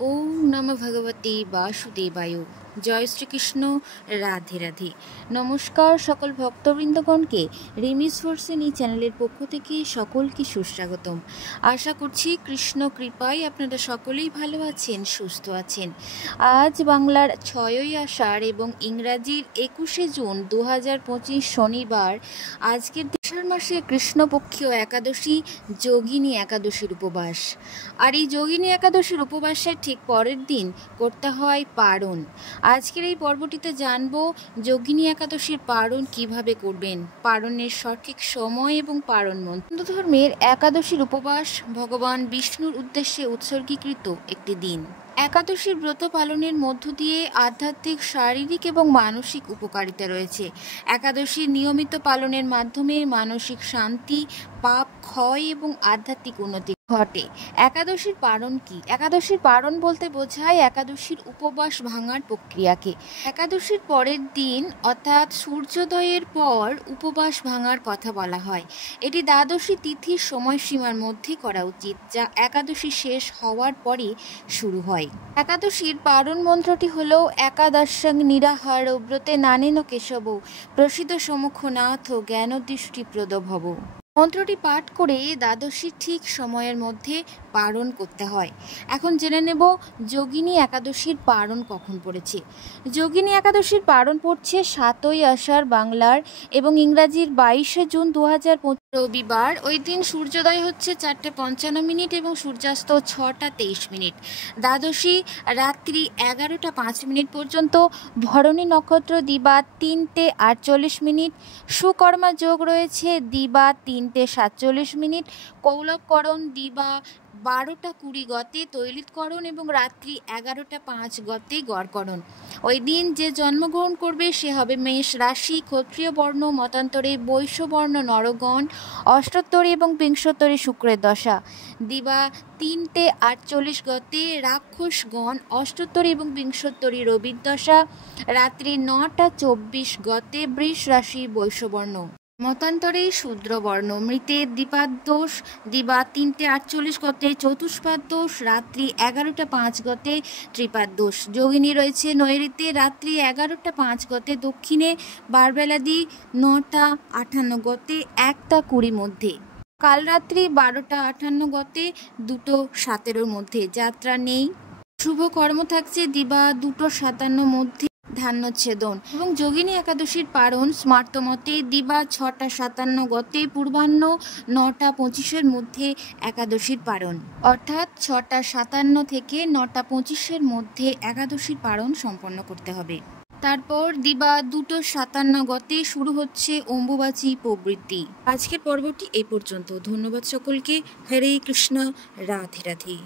ওম নমঃ ভগবতে বাসুদেবায়। জয় শ্রীকৃষ্ণ। রাধে রাধে। নমস্কার সকল ভক্তবৃন্দগণকে রিমিস ফোর্সেন এই চ্যানেলের পক্ষ থেকে সকলকে সুস্বাগতম। আশা করছি কৃষ্ণ কৃপায় আপনারা সকলেই ভালো আছেন, সুস্থ আছেন। আজ বাংলার 6ই আষাঢ় এবং ইংরাজির 21শে জুন 2025 শনিবার। আজকের আষাঢ় মাসে কৃষ্ণপক্ষীয় একাদশী যোগিনী একাদশীর উপবাস। আর এই যোগিনী একাদশীর উপবাসের ঠিক পরের দিন করতে হয় পারণ। আজকের এই পর্বটিতে জানব যোগিনী একাদশীর পারণ কিভাবে করবেন, পারণের সঠিক সময় এবং পারণ মন্ত্র। হিন্দু ধর্মের একাদশীর উপবাস ভগবান বিষ্ণুর উদ্দেশ্যে উৎসর্গীকৃত একটি দিন। একাদশীর ব্রত পালনের মধ্য দিয়ে আধ্যাত্মিক, শারীরিক এবং মানসিক উপকারিতা রয়েছে। একাদশীর নিয়মিত পালনের মাধ্যমে মানসিক শান্তি, পাপ ক্ষয় এবং আধ্যাত্মিক উন্নতি ঘটে। একাদশীর পারণ কি? একাদশীর পারণ বলতে বোঝায় একাদশীর উপবাস ভাঙার প্রক্রিয়াকে। একাদশীর পরের দিন অর্থাৎ সূর্যোদয়ের পর উপবাস ভাঙার কথা বলা হয়। এটি দ্বাদশী তিথির সময়সীমার মধ্যে করা উচিত, যা একাদশী শেষ হওয়ার পরে শুরু হয়। একাদশীর পারণ মন্ত্রটি হল একাদশং নিরাহার ব্রতে নানেন কেশব প্রসিদ্ধ সমুখনাথ জ্ঞানদৃষ্টি প্রদ ভব। মন্ত্রটি পাঠ করে দ্বাদশীর ঠিক সময়ের মধ্যে পারণ করতে হয়। এখন জেনে নেব যোগিনী একাদশীর পারণ কখন পড়েছে। যোগিনী একাদশীর পারণ পড়ছে 7ই আষাঢ় বাংলার এবং ইংরাজির 22শে জুন 2025 রবিবার। ওই দিন সূর্যোদয় হচ্ছে 4:55 এবং সূর্যাস্ত 6:23। দ্বাদশী রাত্রি 11:05 পর্যন্ত। ভরণী নক্ষত্র দিবা 3:48। সুকর্মা যোগ রয়েছে দিবা 3:47। কৌলবকরণ দিবা 12:20 গতে তৈলিতকরণ এবং রাত্রি 11:05 গতে গড়করণ। ওই দিন যে জন্মগ্রহণ করবে সে হবে মেষ রাশি, ক্ষত্রিয় বর্ণ, মতান্তরে বৈশ্য বর্ণ নরগণ, অষ্টোত্তরী এবং বিংশোত্তরী শুক্রের দশা। দিবা 3:48 গতে রাক্ষসগণ, অষ্টোত্তরী এবং বিংশোত্তরী রবির দশা। রাত্রি 9:24 গতে বৃষ রাশি বৈশ্যবর্ণ। মতান্তরে শূদ্রবর্ণ। মৃতের দ্বিপাদ দোষ দিবা 3:48 গতে চতুষ্পাদ দোষ, রাত্রি 11:05 গতে ত্রিপাদ দোষ। যোগিনী রয়েছে নৈঋত্যে রাত্রি 11:05 গতে দক্ষিণে, বারবেলাদি 9:58 গতে 1:20 মধ্যে। কাল রাত্রি 12:58 গতে 2:17 মধ্যে। যাত্রা নেই। শুভ কর্ম থাকছে দিবা 2:57 মধ্যে ধান্যচ্ছেদন। এবং যোগিনী একাদশীর পারণ স্মার্তমতে দিবা 6:57 গতে পূর্বাহ্ন 9:25 মধ্যে একাদশীর পারণ, অর্থাৎ 6:57 থেকে 9:25 মধ্যে একাদশীর পারণ সম্পন্ন করতে হবে। তারপর দিবা 2:57 গতে শুরু হচ্ছে অম্বুবাচী প্রবৃত্তি। আজকের পর্বটি এই পর্যন্ত। ধন্যবাদ সকলকে। হরে কৃষ্ণ। রাধে রাধে।